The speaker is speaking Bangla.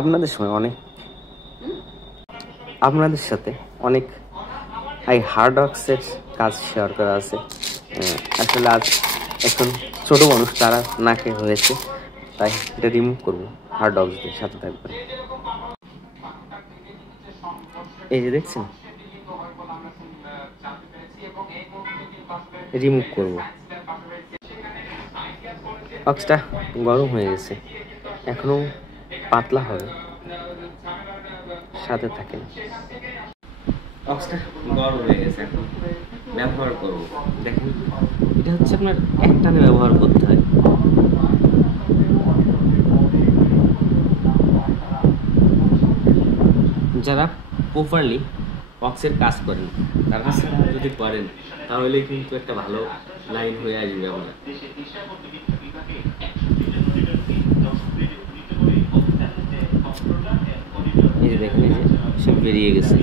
আপনাদের সময় আপনাদের সাথে অনেক হার্ড ওয়ার্কসের কাজ শেয়ার করা আছে। আসলে আজ এখন ছোট মানুষ তারা নাকে হয়েছে, তাই এটা রিমুভ করবো। হার্ড ওয়ার্কসদের সাথে থাকবেন। এই যে দেখছেন, রিমুভ করবো। ওয়াক্সটা গরম হয়ে গেছে, এখনো পাতলা হবে, সাথে থাকেন। ওয়াক্সটা গরম হয়ে গেছে, এখন ব্যবহার করব। দেখেন, এটা হচ্ছে আপনার একটানে ব্যবহার করতে হয়। যারা প্রপারলি ওয়াক্সের কাজ করেন তারা যদি করেন তাহলে কিন্তু একটা ভালো লাইন হয়ে আসবে আমরা। এই যে দেখেন, এই যে সব বেরিয়ে গেছে।